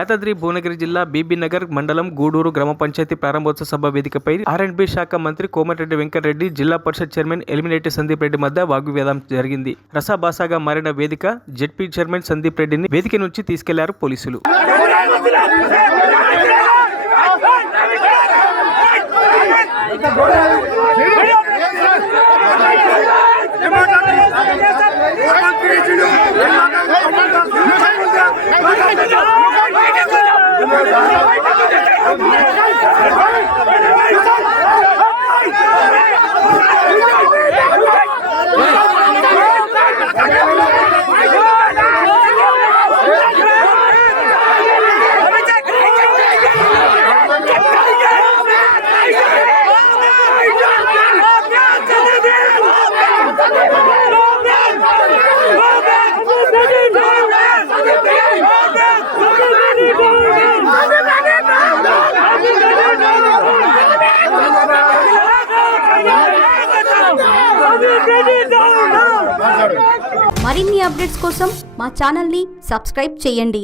యాదాద్రి భువనగిరి జిల్లా బీబీనగర్ మండలం గూడూరు గ్రామ పంచాయతీ ప్రారంభోత్సవ సభ వేదికపై ఆర్ఎండ్బి శాఖ మంత్రి కోమటిరెడ్డి వెంకటరెడ్డి, జిల్లా పరిషత్ చైర్మన్ ఎలిమినేటి సందీప్ రెడ్డి మధ్య వాగ్వివాదం జరిగింది. రసాభాసాగా మారిన వేదిక జెడ్పీ చైర్మన్ సందీప్ రెడ్డిని వేదిక నుంచి తీసుకెళ్లారు పోలీసులు. మరిన్ని అప్డేట్స్ కోసం మా ఛానల్ని సబ్స్క్రైబ్ చేయండి.